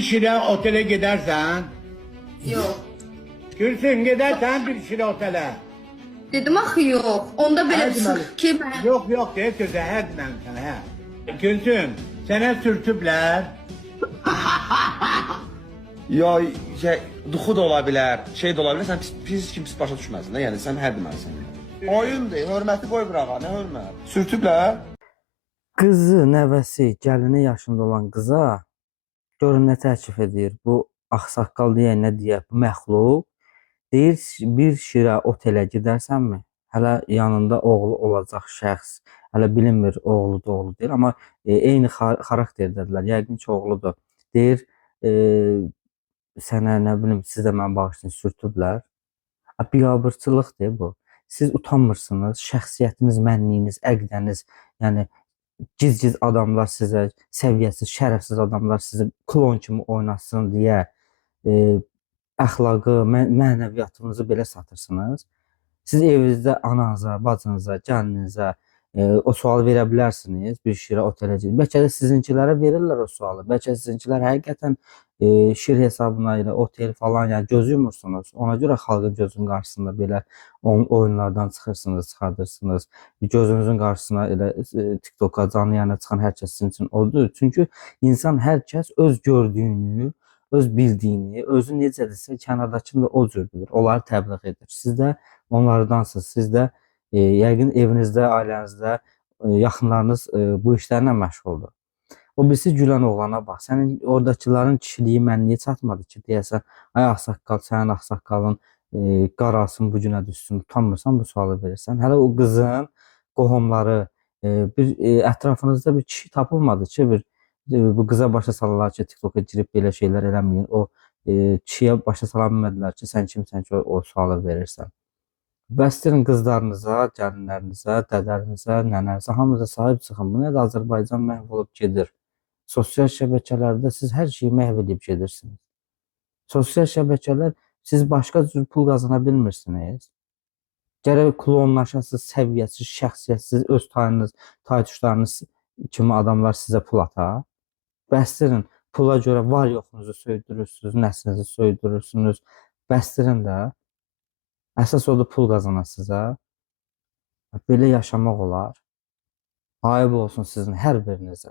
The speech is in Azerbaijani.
Bir şire otele gidersen, Yox. Gülsün gidersen bir şire otele. Dedim axı yox. Onda belə Hə, deməli. çıx ki mən... Yok de sözü her demem sana he. Gülsün sana sürtübler. Ya duxu da ola bilər, şey də ola bilər. Sən pis kim pis başa düşməsin də. Yəni sən hər deməlisən. Oyundur, hörməti qoy qırağa, nə hörmət? Sürtüblər. Qızı, nəvəsi, gəlini yaşında olan qıza görün nə təklif edir. Bu ağsaqqal deyə nə deyə bu məxluq deyir bir şirə otelə gedərsənmi? Hələ yanında oğlu olacaq şəxs, hələ bilinmir oğludur, oğlu deyil, amma eyni xarakterdədirlər. Yəqin ki oğludur. Deyir sənə nə bilim siz də mən bağışlayın sürtüblər. Biabırçılıqdır bu. Siz utanmırsınız, şəxsiyyətiniz, mənliyiniz, əqdəniz, yəni giz-giz adamlar sizə, səviyyəsiz, şərəfsiz adamlar sizi klon kimi oynatsın deyə əxlaqı, mənəviyyatınızı belə satırsınız. Siz evinizdə ananıza, bacınıza, gəlininizə o sualı verə bilərsiniz. Bir şirə otelə gedin. Bəlkə də sizinkilərə verirlər o sualı. Bəlkə sizinkilər həqiqətən şir hesabına ilə otel falan yəni göz yumursunuz. Ona görə xalqın gözünün qarşısında belə oyunlardan çıxırsınız, çıxardırsınız. Gözünüzün qarşısına elə TikTok-a canlı yayına çıxan hər kəs sizin üçün odur. Çünki insan hər kəs öz gördüyünü, öz bildiyini, özü necədirsə kənardakını da o cür bilir. Onları təbliğ edir. Siz də onlardansınız. Siz də yəqin evinizdə, ailənizdə yaxınlarınız bu işlərlə məşğuldur. O birisi gülən oğlana bax. Sənin oradakıların kişiliyi mənliyi çatmadı ki, deyəsən, ay ağsaqqal, sənin ağsaqqalın qaralsın, bu günə düşsün, utanmırsan bu sualı verirsən. Hələ o qızın qohumları, bir ətrafınızda bir kişi tapılmadı ki, bu qıza başa salırlar ki, TikTok-a girib belə şeylər eləməyin. O kişiyə başa sala bilmədilər ki, sən kimsən ki, o sualı verirsən. Bəsdirin qızlarınıza, gəlinlərinizə, dədərinizə, nənənizə, hamınıza sahib çıxın. Bu nədir? Azərbaycan məhv olub gedir. Sosial şəbəkələrdə siz hər şeyi məhv edib gedirsiniz. Sosial şəbəkələr, siz başqa cür pul qazana bilmirsiniz. Gərək klonlaşasınız, səviyyəsiz, şəxsiyyətsiz, öz tayınız, taytuşlarınız kimi adamlar sizə pul atar. Bəsdirin, pula görə var yoxunuzu söydürürsünüz, nəslinizi söydürürsünüz. Bəsdirin də. Əsas odur pul qazanasınız. Belə yaşamaq olar. Ayıb olsun sizin hər birinizə.